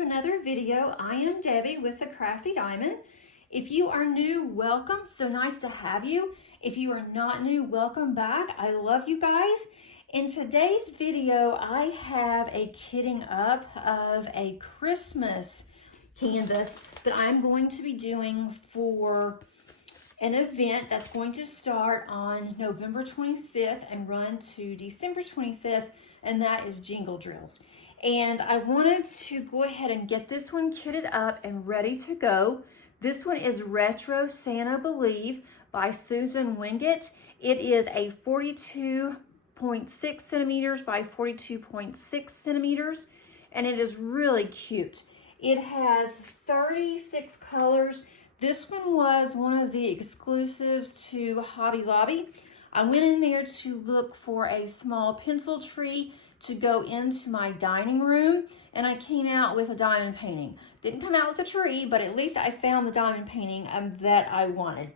to another video. I am Debbie with the Crafty Diamond. If you are new, welcome. So nice to have you. If you are not new, welcome back. I love you guys. In today's video, I have a kitting up of a Christmas canvas that I'm going to be doing for an event that's going to start on November 25th and run to December 25th, and that is Jingle Drills. And I wanted to go ahead and get this one kitted up and ready to go. This one is Retro Santa Believe by Susan Wingate. It is a 42.6 centimeters by 42.6 centimeters, and it is really cute. It has 36 colors. This one was one of the exclusives to Hobby Lobby. I went in there to look for a small pencil tree to go into my dining room, and I came out with a diamond painting. Didn't come out with a tree, but at least I found the diamond painting that I wanted.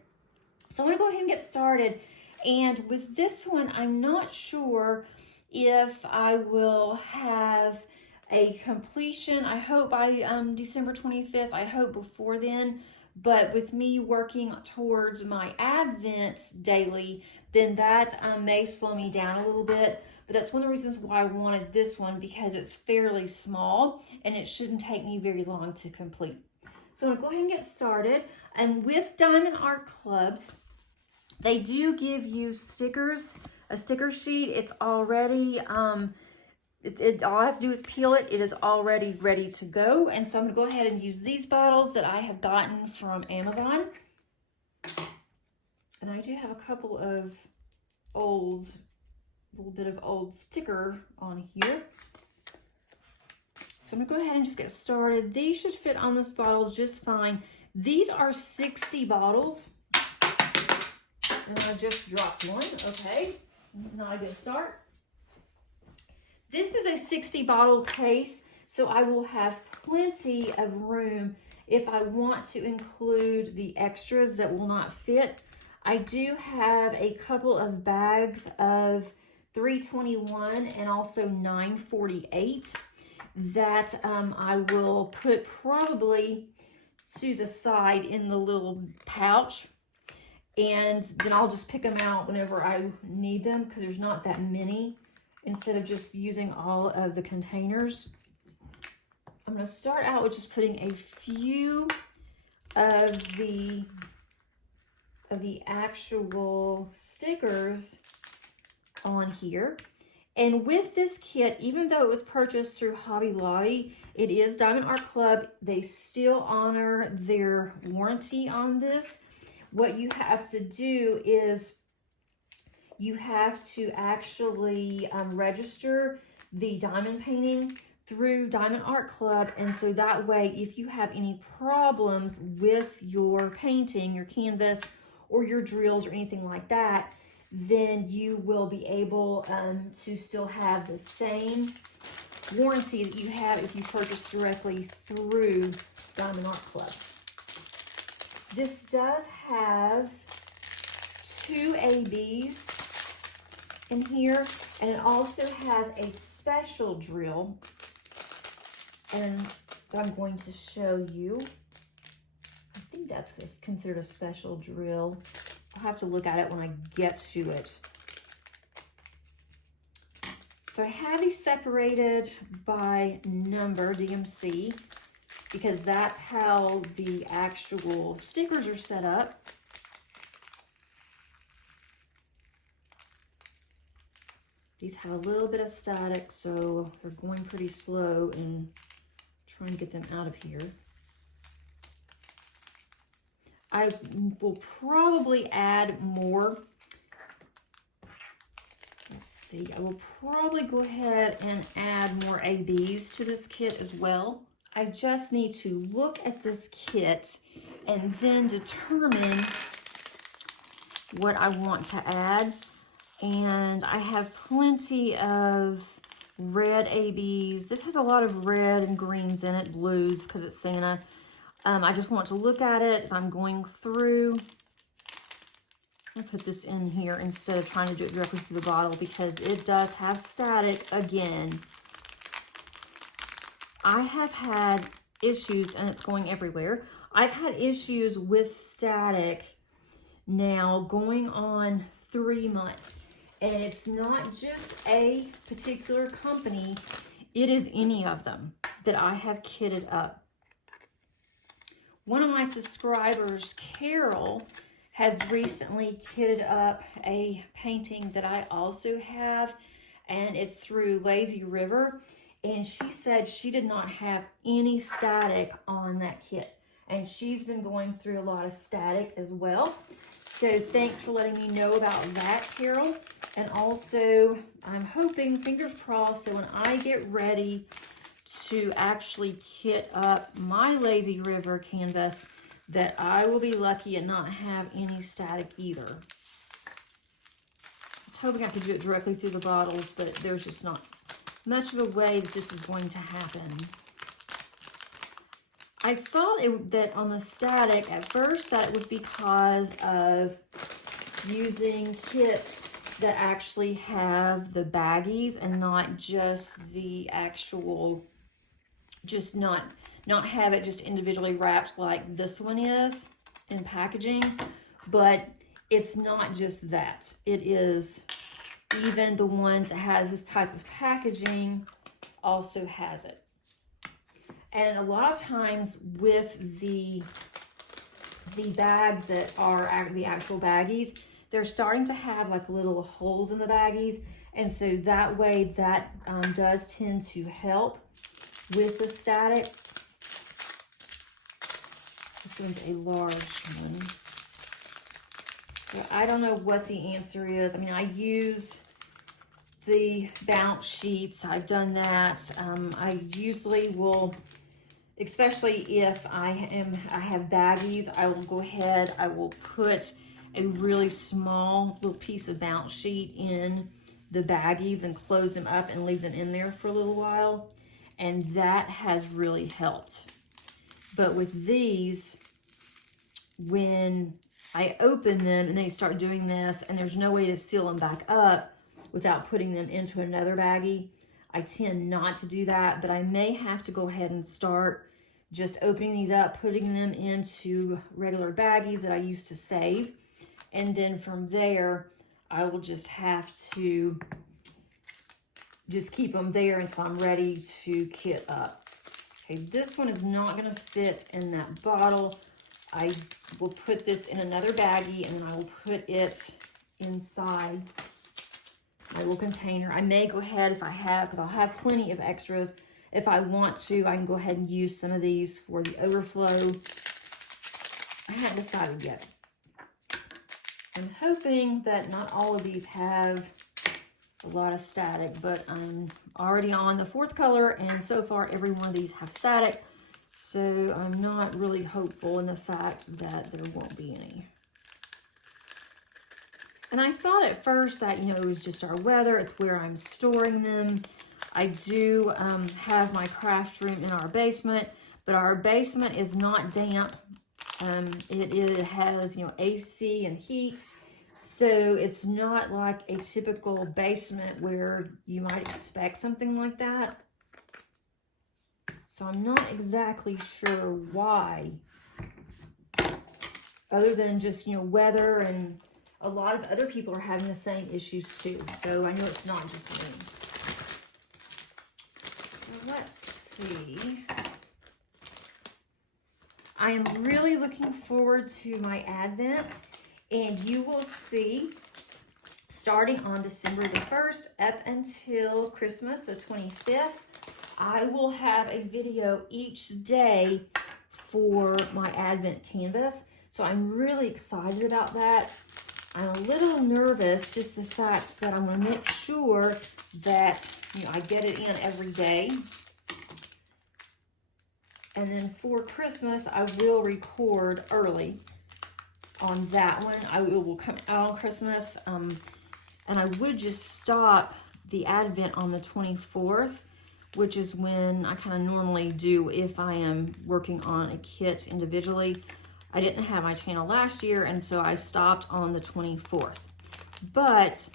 So I'm gonna go ahead and get started. And with this one, I'm not sure if I will have a completion. I hope by December 25th, I hope before then. But with me working towards my Advents daily, then that may slow me down a little bit. But that's one of the reasons why I wanted this one, because it's fairly small and it shouldn't take me very long to complete. So I'm gonna go ahead and get started. And with Diamond Art Clubs, they do give you stickers, a sticker sheet. It's already, all I have to do is peel it. It is already ready to go. And so I'm gonna go ahead and use these bottles that I have gotten from Amazon. And I do have a couple of little bit of old sticker on here. So I'm gonna go ahead and just get started. These should fit on this bottle just fine. These are 60 bottles. And I just dropped one, okay. Not a good start. This is a 60 bottle case, so I will have plenty of room if I want to include the extras that will not fit. I do have a couple of bags of 321 and also 948 that I will put probably to the side in the little pouch, and then I'll just pick them out whenever I need them, because there's not that many, instead of just using all of the containers. I'm going to start out with just putting a few of the actual stickers on here. And with this kit, even though it was purchased through Hobby Lobby, it is Diamond Art Club. They still honor their warranty on this. What you have to do is you have to actually register the diamond painting through Diamond Art Club, and so that way if you have any problems with your painting, your canvas, or your drills or anything like that, then you will be able to still have the same warranty that you have if you purchase directly through Diamond Art Club. This does have 2 ABs in here, and it also has a special drill, and I'm going to show you. I think that's considered a special drill. I'll have to look at it when I get to it. So I have these separated by number, DMC, because that's how the actual stickers are set up. These have a little bit of static, so they're going pretty slow in trying to get them out of here. I will probably add more. Let's see, I will probably go ahead and add more ABs to this kit as well. I just need to look at this kit and then determine what I want to add. And I have plenty of red ABs. This has a lot of red and greens in it, blues, because it's Santa. I just want to look at it as I'm going through. I put this in here instead of trying to do it directly through the bottle, because it does have static again. I have had issues, and it's going everywhere. I've had issues with static now going on 3 months. And it's not just a particular company, it is any of them that I have kitted up. One of my subscribers, Carol, has recently kitted up a painting that I also have, and it's through Lazy River. And she said she did not have any static on that kit. And she's been going through a lot of static as well. So thanks for letting me know about that, Carol. And also, I'm hoping, fingers crossed, that when I get ready to actually kit up my Lazy River canvas, that I will be lucky and not have any static either. I was hoping I could do it directly through the bottles, but there's just not much of a way that this is going to happen. I thought that on the static, at first, that was because of using kits that actually have the baggies and not just the actual, just not have it just individually wrapped like this one is in packaging. But it's not just that. It is even the ones that has this type of packaging also has it. And a lot of times with the bags that are the actual baggies, they're starting to have like little holes in the baggies. And so that way that does tend to help with the static. This one's a large one. So I don't know what the answer is. I mean, I use the bounce sheets. I've done that. I usually will, especially if I have baggies, I will go ahead, I will put a really small little piece of bounce sheet in the baggies and close them up and leave them in there for a little while. And that has really helped. But with these, when I open them and they start doing this and there's no way to seal them back up without putting them into another baggie, I tend not to do that, but I may have to go ahead and start just opening these up, putting them into regular baggies that I used to save. And then from there, I will just have to just keep them there until I'm ready to kit up. Okay, this one is not going to fit in that bottle. I will put this in another baggie and then I will put it inside my little container. I may go ahead if I have, because I'll have plenty of extras. If I want to, I can go ahead and use some of these for the overflow. I haven't decided yet. I'm hoping that not all of these have a lot of static, but I'm already on the 4th color, and so far every one of these have static, so I'm not really hopeful in the fact that there won't be any. And I thought at first that, you know, it was just our weather, it's where I'm storing them. I do have my craft room in our basement, but our basement is not damp. It has, you know, AC and heat, so it's not like a typical basement where you might expect something like that. So I'm not exactly sure why, other than just, you know, weather, and a lot of other people are having the same issues too. So I know it's not just me. So let's see. I am really looking forward to my Advent, and you will see, starting on December the 1st up until Christmas the 25th, I will have a video each day for my Advent canvas. So I'm really excited about that. I'm a little nervous, just the fact that I'm going to make sure that, you know, I get it in every day. And then for Christmas, I will record early on that one. It will come out on Christmas. And I would just stop the Advent on the 24th, which is when I kind of normally do if I am working on a kit individually. I didn't have my channel last year, and so I stopped on the 24th. But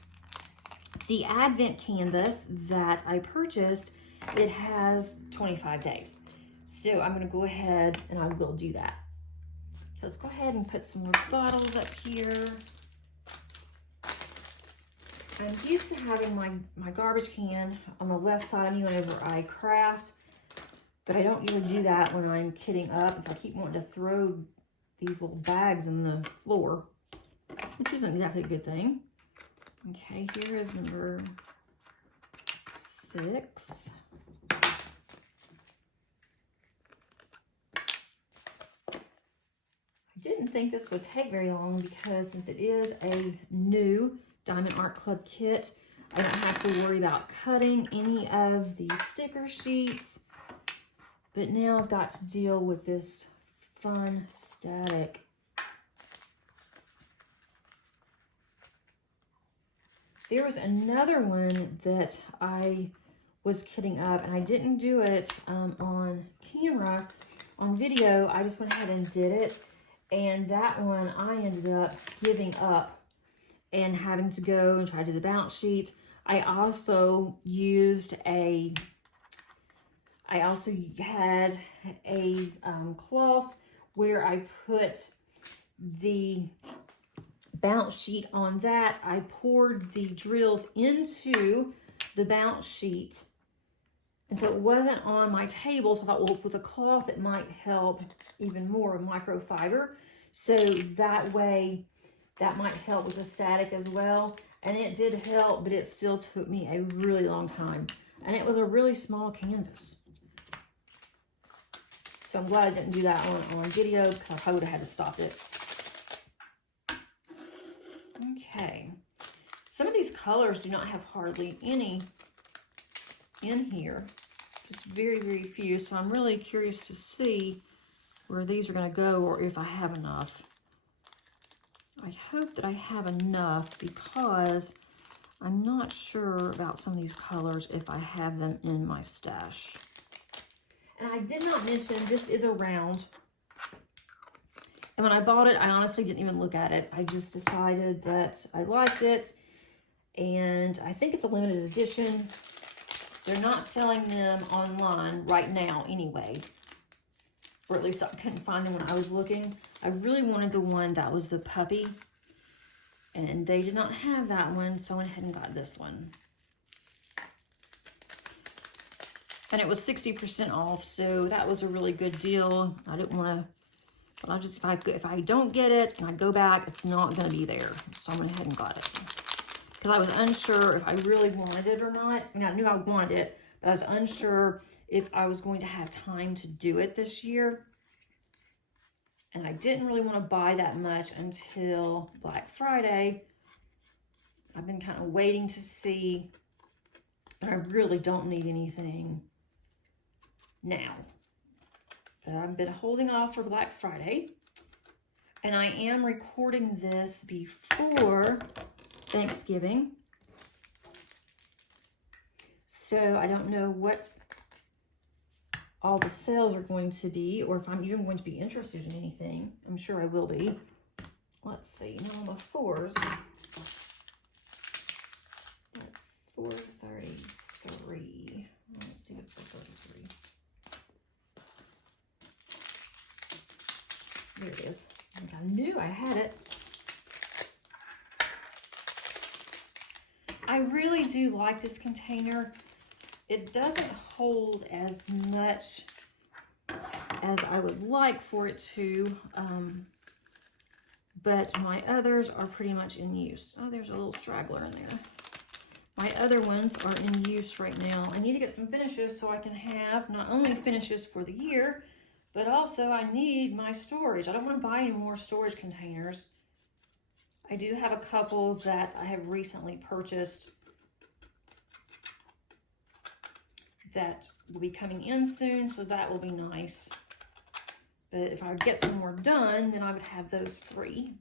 the Advent canvas that I purchased it has 25 days. So I'm gonna go ahead and I will do that. Let's go ahead and put some more bottles up here. I'm used to having my garbage can on the left side of me whenever I craft, but I don't usually do that when I'm kitting up, and so I keep wanting to throw these little bags in the floor, which isn't exactly a good thing. Okay, here is number 6. I didn't think this would take very long because since it is a new Diamond Art Club kit, I don't have to worry about cutting any of the sticker sheets. But now I've got to deal with this fun static. There was another one that I was kitting up, and I didn't do it on camera. On video, I just went ahead and did it. And that one, I ended up giving up and having to go and try to do the bounce sheets. I also had a cloth where I put the bounce sheet on that. I poured the drills into the bounce sheet, and so it wasn't on my table, so I thought, well, with a cloth it might help even more, a microfiber, so that way that might help with the static as well. And it did help, but it still took me a really long time, and it was a really small canvas. So I'm glad I didn't do that on video, because I probably would have had to stop it. Okay, some of these colors do not have hardly any in here, just very, very few. So I'm really curious to see where these are going to go, or if I have enough. I hope that I have enough, because I'm not sure about some of these colors if I have them in my stash. And I did not mention this is a round. And when I bought it, I honestly didn't even look at it. I just decided that I liked it. And I think it's a limited edition. They're not selling them online right now anyway. Or at least I couldn't find them when I was looking. I really wanted the one that was the puppy. And they did not have that one, so I went ahead and got this one. And it was 60% off, so that was a really good deal. I didn't want to, but I just, if I don't get it and I go back, it's not going to be there. So I went ahead and got it. Because I was unsure if I really wanted it or not. I mean, I knew I wanted it, but I was unsure if I was going to have time to do it this year. And I didn't really want to buy that much until Black Friday. I've been kind of waiting to see, but I really don't need anything now. But I've been holding off for Black Friday. And I am recording this before Thanksgiving. So I don't know what all the sales are going to be, or if I'm even going to be interested in anything. I'm sure I will be. Let's see, now on the 4s. That's 433. Let's see what 433. There it is. I knew I had it. I really do like this container. It doesn't hold as much as I would like for it to, but my others are pretty much in use. Oh, there's a little straggler in there. My other ones are in use right now. I need to get some finishes so I can have not only finishes for the year, but also I need my storage. I don't want to buy any more storage containers. I do have a couple that I have recently purchased that will be coming in soon, so that will be nice. But if I would get some more done, then I would have those free.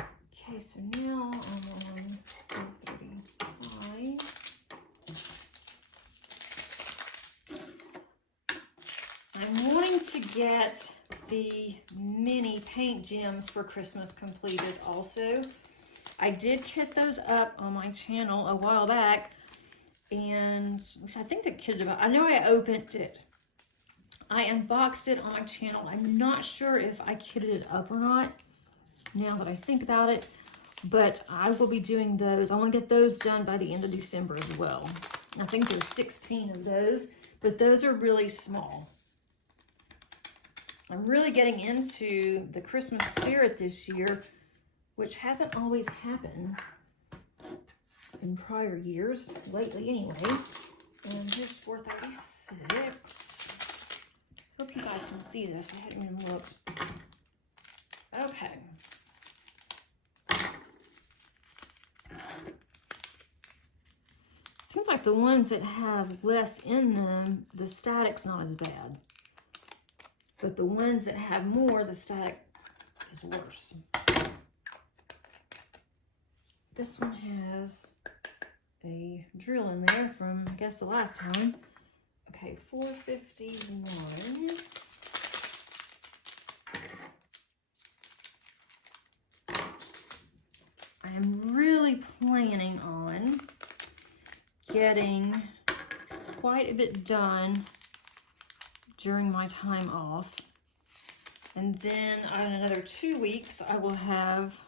Okay, so now I'm on 435. I'm wanting to get the mini paint gems for Christmas completed also. I did kit those up on my channel a while back, And I think the kids, I know I opened it. I unboxed it on my channel. I'm not sure if I kitted it up or not, now that I think about it. But I will be doing those. I want to get those done by the end of December as well. I think there's 16 of those, but those are really small. I'm really getting into the Christmas spirit this year, which hasn't always happened in prior years, lately anyway. And here's 436. Hope you guys can see this. I hadn't even looked. Okay. Seems like the ones that have less in them, the static's not as bad. But the ones that have more, the static is worse. This one has a drill in there from, I guess, the last time. Okay, 451. I am really planning on getting quite a bit done during my time off. And then in another 2 weeks, I will have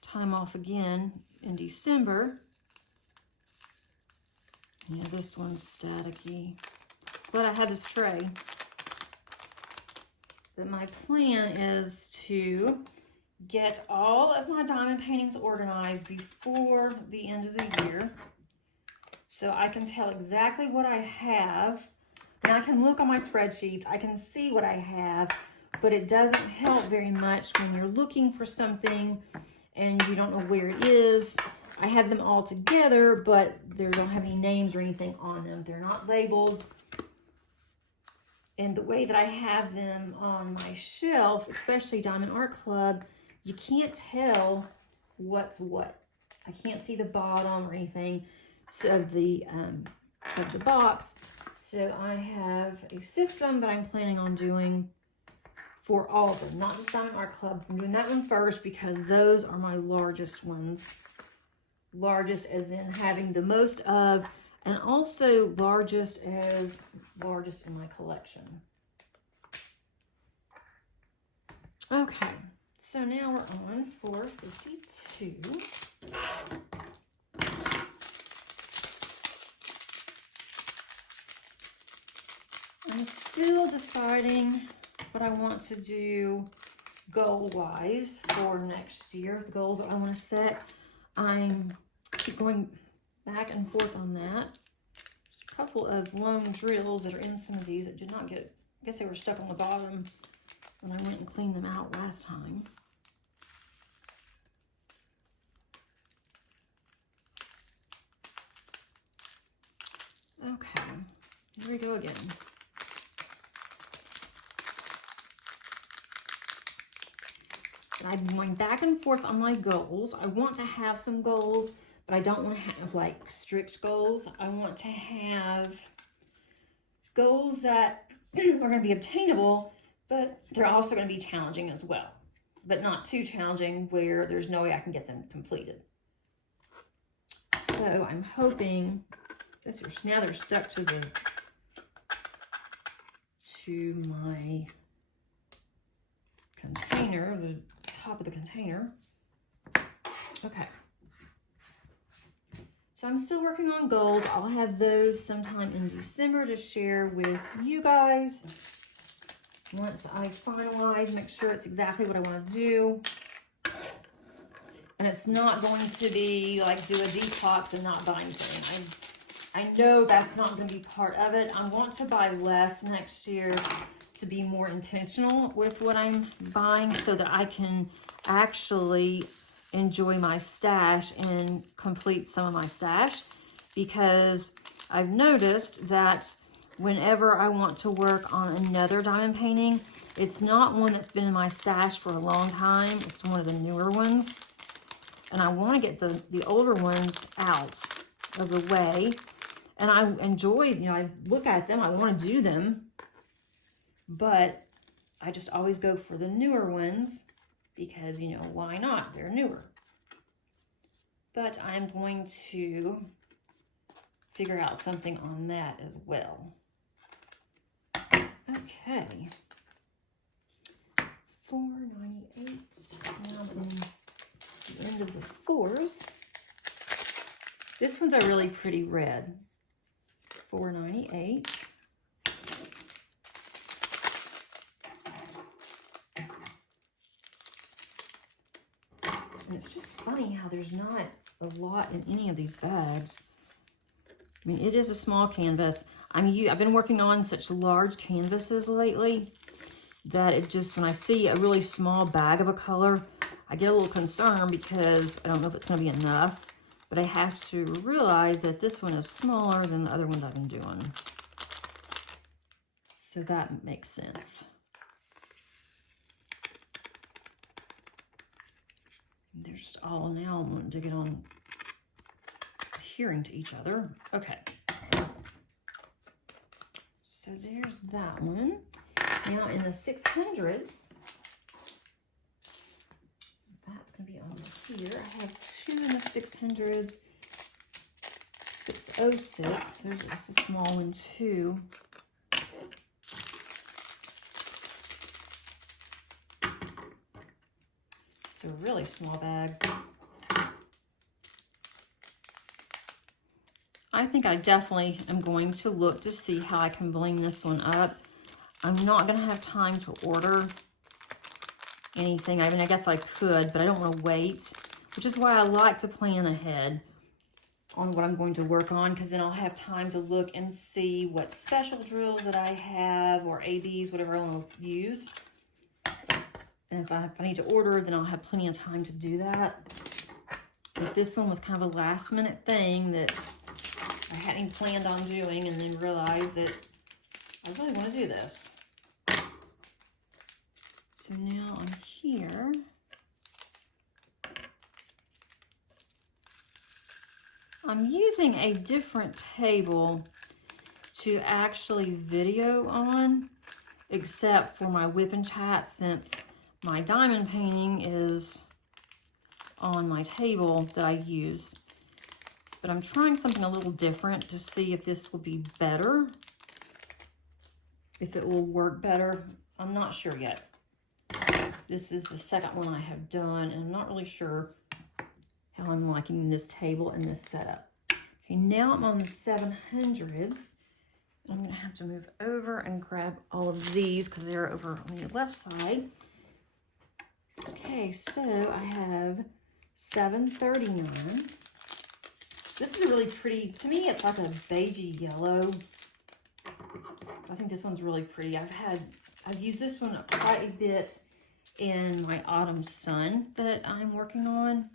time off again in December. Yeah, this one's staticky. But I have this tray. But my plan is to get all of my diamond paintings organized before the end of the year, so I can tell exactly what I have. And I can look on my spreadsheets, I can see what I have, but it doesn't help very much when you're looking for something and you don't know where it is. I have them all together, but they don't have any names or anything on them. They're not labeled. And the way that I have them on my shelf, especially Diamond Art Club, you can't tell what's what. I can't see the bottom or anything of the box. So I have a system that I'm planning on doing for all of them, not just Diamond Art Club. I'm doing that one first because those are my largest ones. Largest as in having the most of, and also largest as largest in my collection. Okay, so now we're on 452. I'm still deciding what I want to do goal-wise for next year. The goals that I want to set. I'm keep going back and forth on that. There's a couple of lone drills that are in some of these that did not get, I guess they were stuck on the bottom when I went and cleaned them out last time. Okay, here we go again. I'm going back and forth on my goals. I want to have some goals, but I don't want to have like strict goals. I want to have goals that are going to be obtainable, but they're also going to be challenging as well. But not too challenging where there's no way I can get them completed. So I'm hoping this is, now they're stuck to my container, the top of the container. Okay. So I'm still working on goals. I'll have those sometime in December to share with you guys. Once I finalize, make sure it's exactly what I want to do. And it's not going to be like do a detox and not buy anything. I know that's not going to be part of it. I want to buy less next year to be more intentional with what I'm buying so that I can actually enjoy my stash and complete some of my stash, because I've noticed that whenever I want to work on another diamond painting, it's not one that's been in my stash for a long time. It's one of the newer ones. And I want to get the older ones out of the way. And I enjoy, you know, I look at them, I want to do them. But I just always go for the newer ones because, you know, why not? They're newer. But I'm going to figure out something on that as well. Okay. $4.98. Now I'm in the end of the fours. This one's a really pretty red. $4.98. And it's just funny how there's not a lot in any of these bags. I mean, it is a small canvas. I've been working on such large canvases lately that it just, when I see a really small bag of a color, I get a little concerned because I don't know if it's going to be enough. But I have to realize that this one is smaller than the other ones I've been doing. So that makes sense. They're just all now wanting to get on adhering to each other. Okay. So there's that one. Now in the 600s, that's going to be on here. I have two in the 600s. 606. That's a small one too. It's a really small bag. I think I definitely am going to look to see how I can bling this one up. I'm not going to have time to order anything. I mean, I guess I could, but I don't want to wait, which is why I like to plan ahead on what I'm going to work on, because then I'll have time to look and see what special drills that I have, or ABs, whatever I want to use. And if I need to order, then I'll have plenty of time to do that. But this one was kind of a last minute thing that I hadn't planned on doing, and then realized that I really want to do this. So now I'm here. I'm using a different table to actually video on, except for my whip and chat, since my diamond painting is on my table that I use. But I'm trying something a little different to see if this will be better, if it will work better. I'm not sure yet. This is the second one I have done, and I'm not really sure how I'm liking this table and this setup. Okay, now I'm on the 700s. I'm going to have to move over and grab all of these because they're over on the left side. Okay, so I have 739. This is a really pretty, to me it's like a beigey yellow. I think this one's really pretty. I've used this one quite a bit in my autumn sun that I'm working on,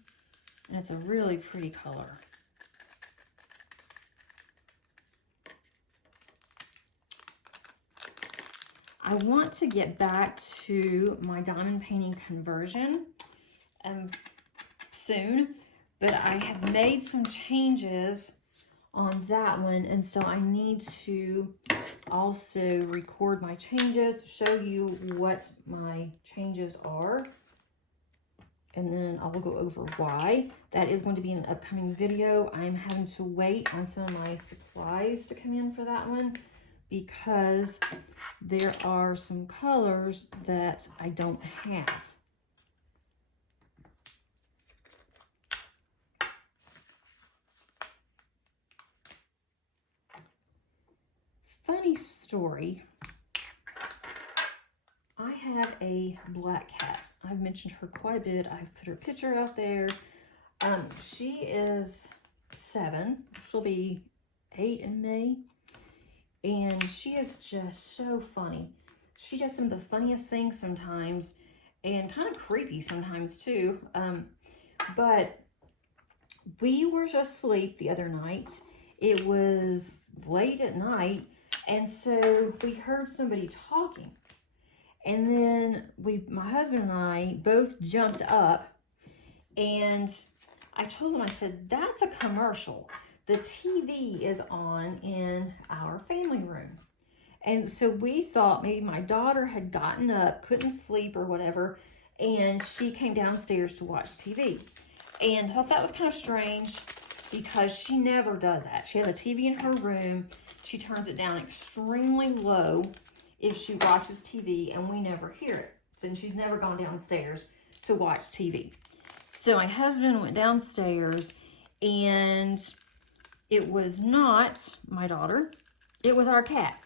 and it's a really pretty color. I want to get back to my diamond painting conversion soon, but I have made some changes on that one, and so I need to also record my changes, show you what my changes are, and then I will go over why. That is going to be in an upcoming video. I'm having to wait on some of my supplies to come in for that one, because there are some colors that I don't have. Funny story, I have a black cat. I've mentioned her quite a bit. I've put her picture out there. She is 7. She'll be 8 in May. And she is just so funny. She does some of the funniest things sometimes, and kind of creepy sometimes too. But we were asleep the other night. It was late at night, and so we heard somebody talking. And then my husband and I both jumped up, and I told him, I said, that's a commercial. The TV is on in our family room. And so we thought maybe my daughter had gotten up, couldn't sleep or whatever, and she came downstairs to watch TV. And I thought that was kind of strange. because she never does that. She has a TV in her room. She turns it down extremely low if she watches TV, and we never hear it. Since she's never gone downstairs to watch TV. So my husband went downstairs, and it was not my daughter. It was our cat.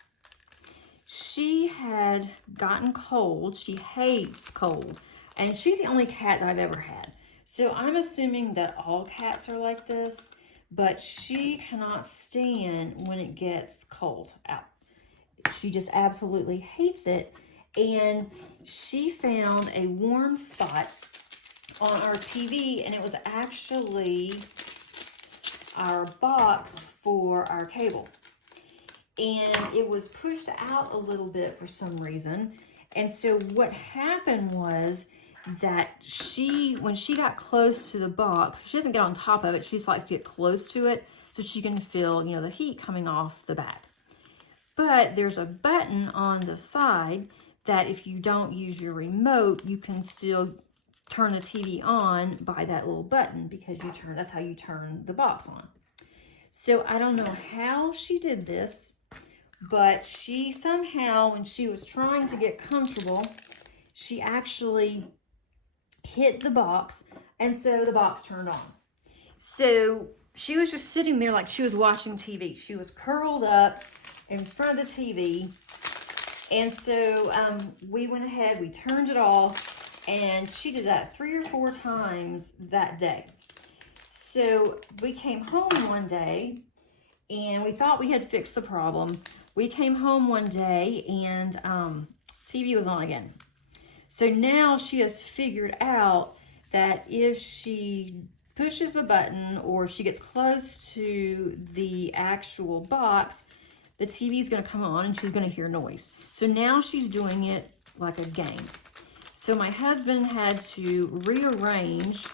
She had gotten cold. She hates cold. And she's the only cat that I've ever had. So I'm assuming that all cats are like this, but she cannot stand when it gets cold out. She just absolutely hates it. And she found a warm spot on our TV, and it was actually our box for our cable. And it was pushed out a little bit for some reason. And so what happened was that when she got close to the box, she doesn't get on top of it, she just likes to get close to it so she can feel, you know, the heat coming off the back. But there's a button on the side that if you don't use your remote, you can still turn the TV on by that little button, because that's how you turn the box on. So I don't know how she did this, but she somehow, when she was trying to get comfortable, she actually hit the box, and so the box turned on. So she was just sitting there like she was watching TV. She was curled up in front of the TV. And so we went ahead, we turned it off, and she did that 3 or 4 times that day. So we came home one day, and we thought we had fixed the problem. We came home one day, and TV was on again. So now she has figured out that if she pushes a button or she gets close to the actual box, the TV is going to come on and she's going to hear noise. So now she's doing it like a game. So my husband had to rearrange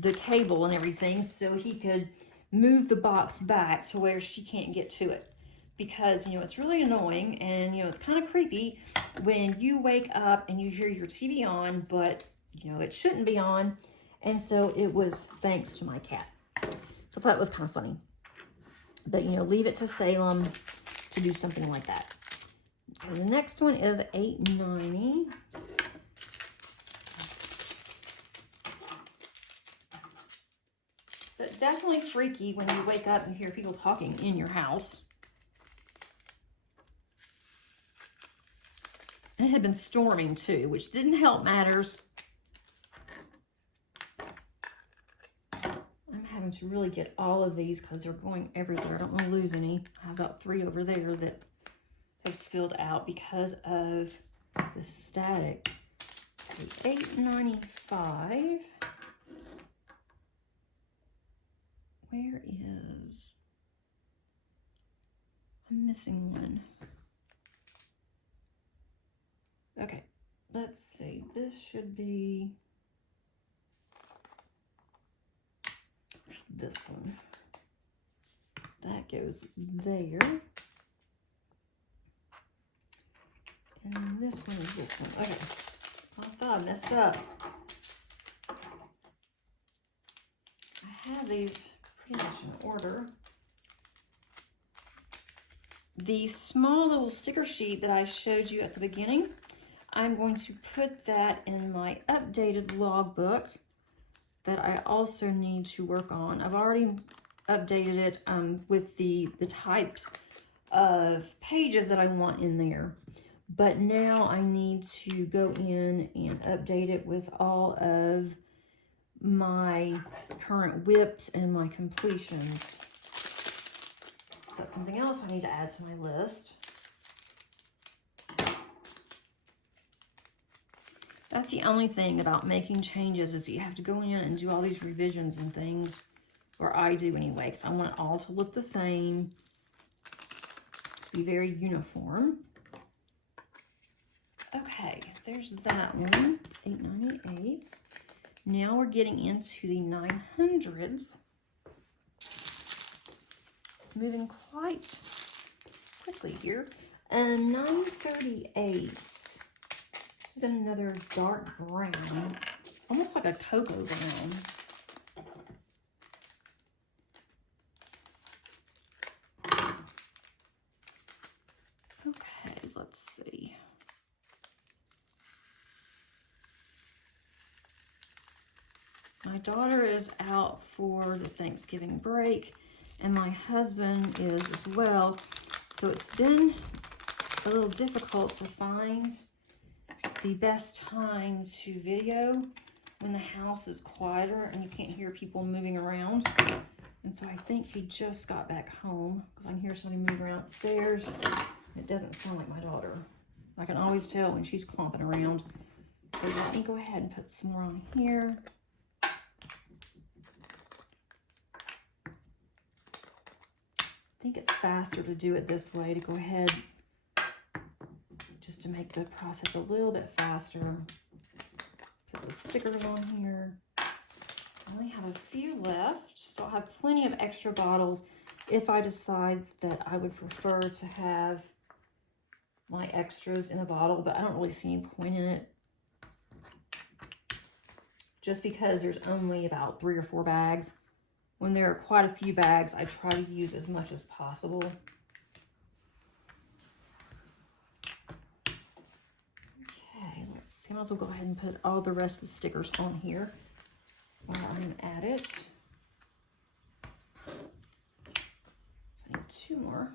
the cable and everything so he could move the box back to where she can't get to it. Because, you know, it's really annoying, and, you know, it's kind of creepy when you wake up and you hear your TV on, but, you know, it shouldn't be on. And so it was thanks to my cat. So I thought it was kind of funny. But, you know, leave it to Salem to do something like that. Okay, the next one is $8.90. But definitely freaky when you wake up and hear people talking in your house. And it had been storming too, which didn't help matters. I'm having to really get all of these because they're going everywhere. I don't want to lose any. I have about 3 over there that have spilled out because of the static. Okay, $8.95. Where is... I'm missing one. Okay, let's see. This should be this one. That goes there. And this one is this one. Okay. I thought I messed up. I have these pretty much in order. The small little sticker sheet that I showed you at the beginning, I'm going to put that in my updated logbook that I also need to work on. I've already updated it with the types of pages that I want in there. But now I need to go in and update it with all of my current whips and my completions. So that's something else I need to add to my list. That's the only thing about making changes is you have to go in and do all these revisions and things, or I do anyway, because I want it all to look the same, to be very uniform. Okay, there's that one, $8.98. Now we're getting into the 900s. It's moving quite quickly here. 938. This is another dark brown, almost like a cocoa brown. let's see. My daughter is out for the Thanksgiving break, and my husband is as well. So it's been a little difficult to find the best time to video when the house is quieter and you can't hear people moving around. And so I think he just got back home because I can hear somebody moving around upstairs. It doesn't sound like my daughter. I can always tell when she's clomping around. But let me go ahead and put some more on here. I think it's faster to do it this way, to go ahead just to make the process a little bit faster. Put the stickers on here. I only have a few left, so I'll have plenty of extra bottles if I decide that I would prefer to have my extras in a bottle, but I don't really see any point in it. Just because there's only about 3 or 4 bags. When there are quite a few bags, I try to use as much as possible. Okay, let's see. I might as well go ahead and put all the rest of the stickers on here while I'm at it. I need 2 more.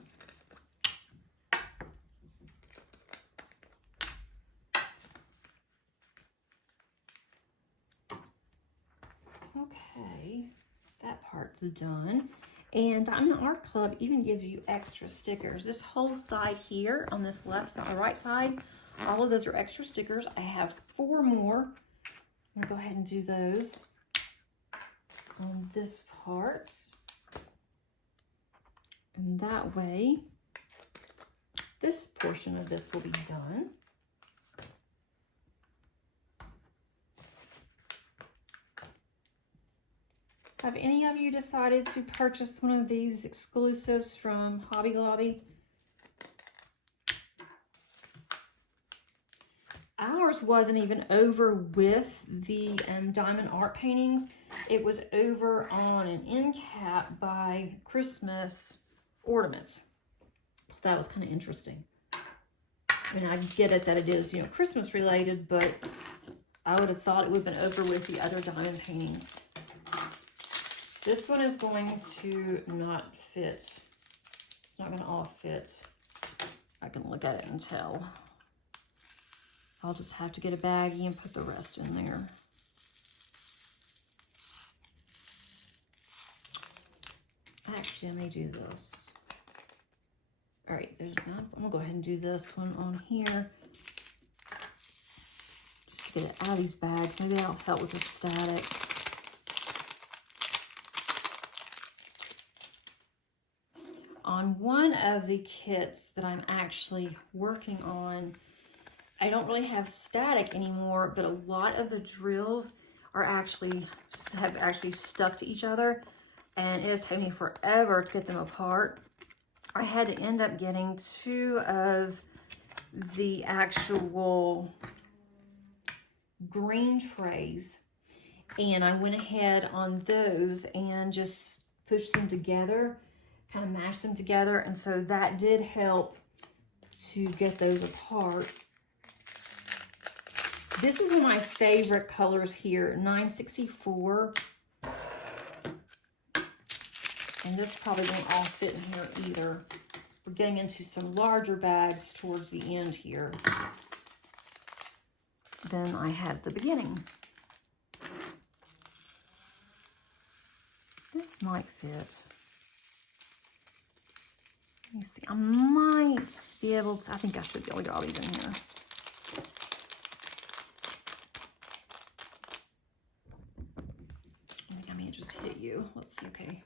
Okay, that part's done. And Diamond Art Club even gives you extra stickers. This whole side here on this left side, the right side, all of those are extra stickers. I have 4 more. I'm gonna go ahead and do those on this part. And that way, this portion of this will be done. Have any of you decided to purchase one of these exclusives from Hobby Lobby? Ours wasn't even over with the diamond art paintings. It was over on an end cap by Christmas ornaments. That was kind of interesting. I mean, I get it that it is, you know, Christmas related, but I would have thought it would have been over with the other diamond paintings. This one is going to not fit. It's not going to all fit. I can look at it and tell. I'll just have to get a baggie and put the rest in there. Actually, I may do this. All right, there's enough. I'm going to go ahead and do this one on here. Just to get it out of these bags. Maybe that'll help with the static. On one of the kits that I'm actually working on, I don't really have static anymore, but a lot of the drills are have actually stuck to each other, and it has taken me forever to get them apart. I had to end up getting 2 of the actual green trays, and I went ahead on those and just pushed them together, kind of mashed them together, and so that did help to get those apart. This is one of my favorite colors here, 964. And this probably won't all fit in here either. We're getting into some larger bags towards the end here than I had at the beginning. This might fit. Let me see. I might be able to, I think I should be able to get all these in here. I think I may just hit you. Let's see, okay.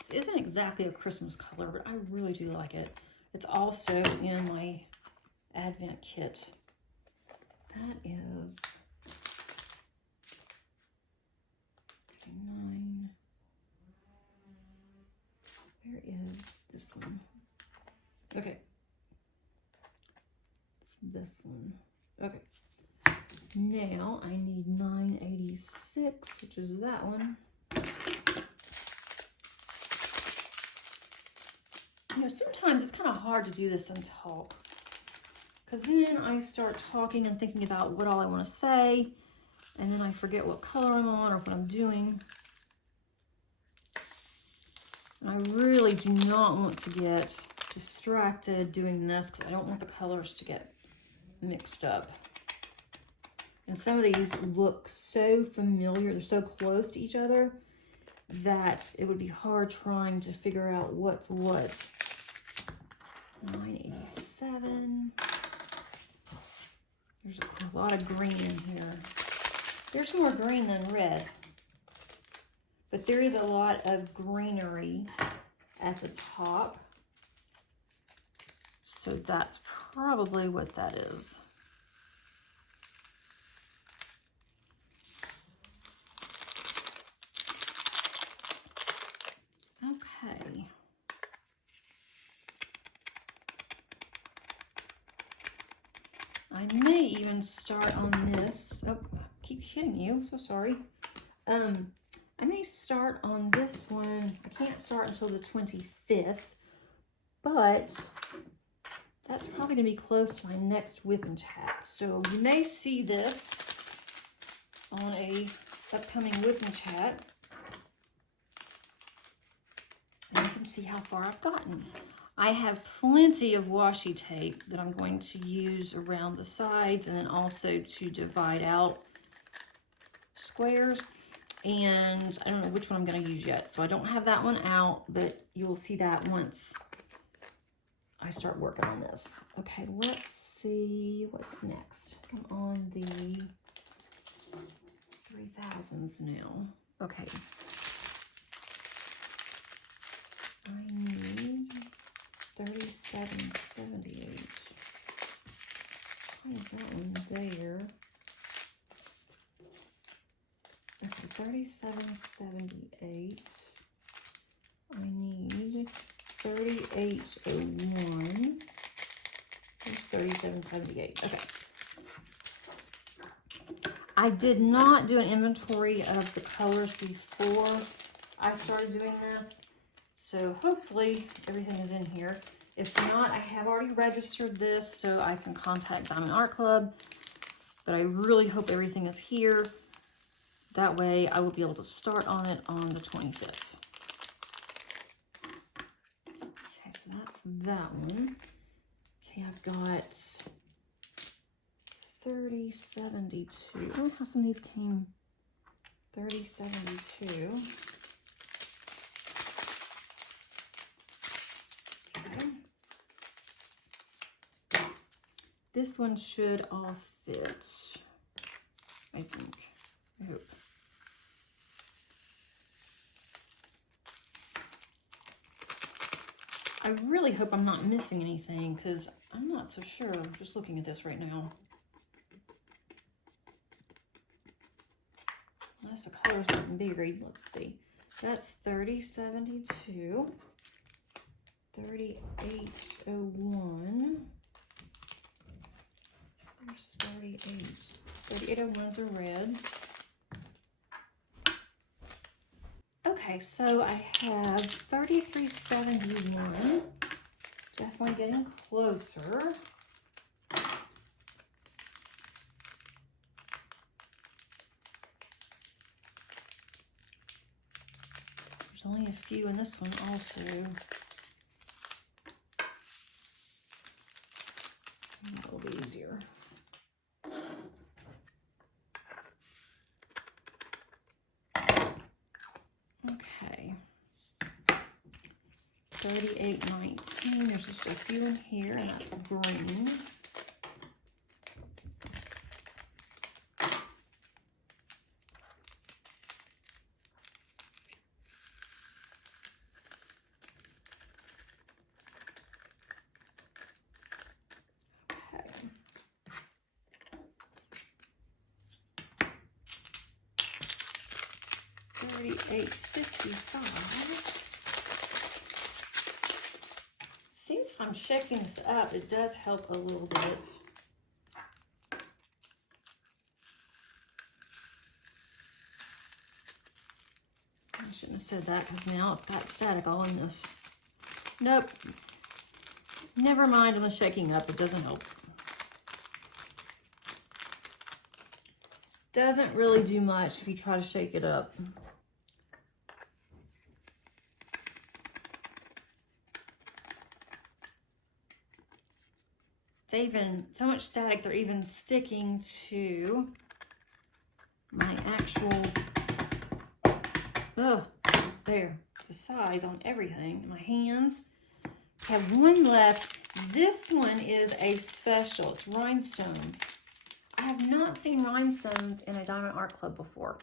This isn't exactly a Christmas color, but I really do like it. It's also in my Advent kit. That is 9. Where is this one? Okay. It's this one. Okay. Now I need 986, which is that one. You know, sometimes it's kind of hard to do this and talk, because then I start talking and thinking about what all I want to say, and then I forget what color I'm on or what I'm doing. And I really do not want to get distracted doing this because I don't want the colors to get mixed up. And some of these look so familiar, they're so close to each other that it would be hard trying to figure out what's what. 987. There's a lot of green in here. There's more green than red, but there is a lot of greenery at the top. So that's probably what that is. Okay. I may even start on this. Oh, I keep hitting you. So sorry. I may start on this one. I can't start until the 25th, but that's probably going to be close to my next whip and chat. So you may see this on a upcoming whip and chat. And you can see how far I've gotten. I have plenty of washi tape that I'm going to use around the sides and then also to divide out squares. And I don't know which one I'm going to use yet. So I don't have that one out, but you'll see that once I start working on this. Okay, let's see what's next. I'm on the 3000s now. Okay. I need 3778. Why is that one there? Okay, 3778. I need 3801. There's 3778. Okay. I did not do an inventory of the colors before I started doing this. So hopefully everything is in here. If not, I have already registered this so I can contact Diamond Art Club. But I really hope everything is here. That way I will be able to start on it on the 25th. Okay, so that's that one. Okay, I've got 3072. I don't know how some of these came. 3072. Okay. This one should all fit, I think. I hope. I really hope I'm not missing anything because I'm not so sure. I'm just looking at this right now. Unless the colors aren't buried. Let's see. That's 3072. 3801. There's 38. 3801s are red. Okay, so I have 3371. Definitely getting closer. There's only a few in this one also. That will be easier. Okay. 3819. There's just a few in here, and that's green. Okay. 3855. Seems if I'm shaking this up, it does help a little bit. I shouldn't have said that because now it's got static all in this. Nope. Never mind on the shaking up, it doesn't help. Doesn't really do much if you try to shake it up. They even, so much static, they're even sticking to my actual, oh, there, the sides on everything. My hands. I have one left. This one is a special, it's rhinestones. I have not seen rhinestones in a Diamond Art Club before.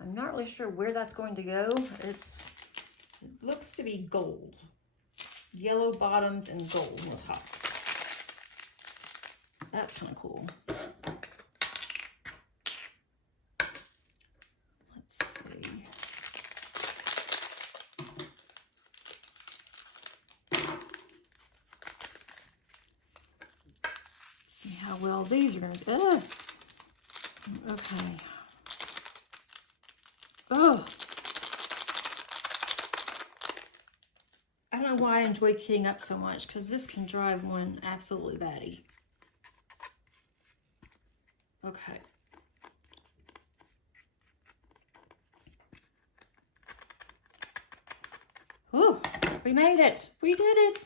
I'm not really sure where that's going to go. It looks to be gold. Yellow bottoms and gold on the top. That's kind of cool. Let's see. See how well these are going to go. Okay. Oh. I don't know why I enjoy kitting up so much, because this can drive one absolutely batty. Okay. Oh, we made it. We did it.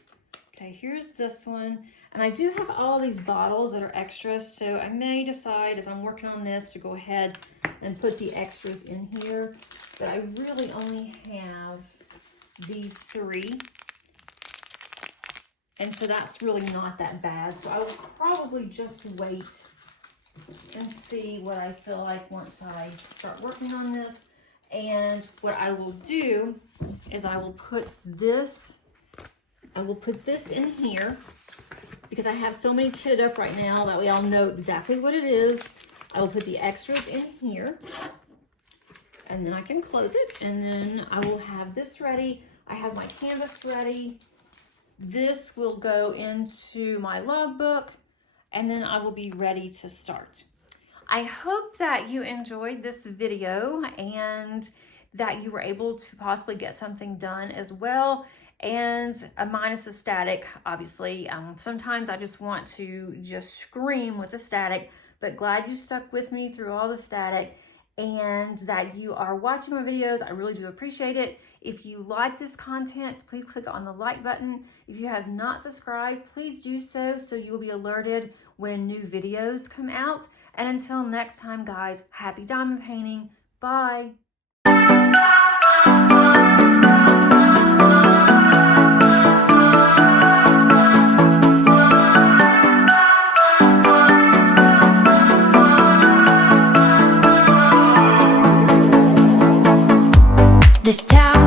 Okay, here's this one. And I do have all these bottles that are extras, so I may decide as I'm working on this to go ahead and put the extras in here. But I really only have these 3. And so that's really not that bad. So I will probably just wait and see what I feel like once I start working on this. And what I will do is I will put this in here because I have so many kitted up right now that we all know exactly what it is. I will put the extras in here and then I can close it, and then I will have this ready. I have my canvas ready. This will go into my logbook, and then I will be ready to start. I hope that you enjoyed this video and that you were able to possibly get something done as well, and minus the static, obviously. Sometimes I just want to just scream with the static, but glad you stuck with me through all the static and that you are watching my videos. I really do appreciate it. If you like this content, please click on the like button. If you have not subscribed, please do so you'll be alerted when new videos come out. And until next time, guys, happy diamond painting. Bye. This town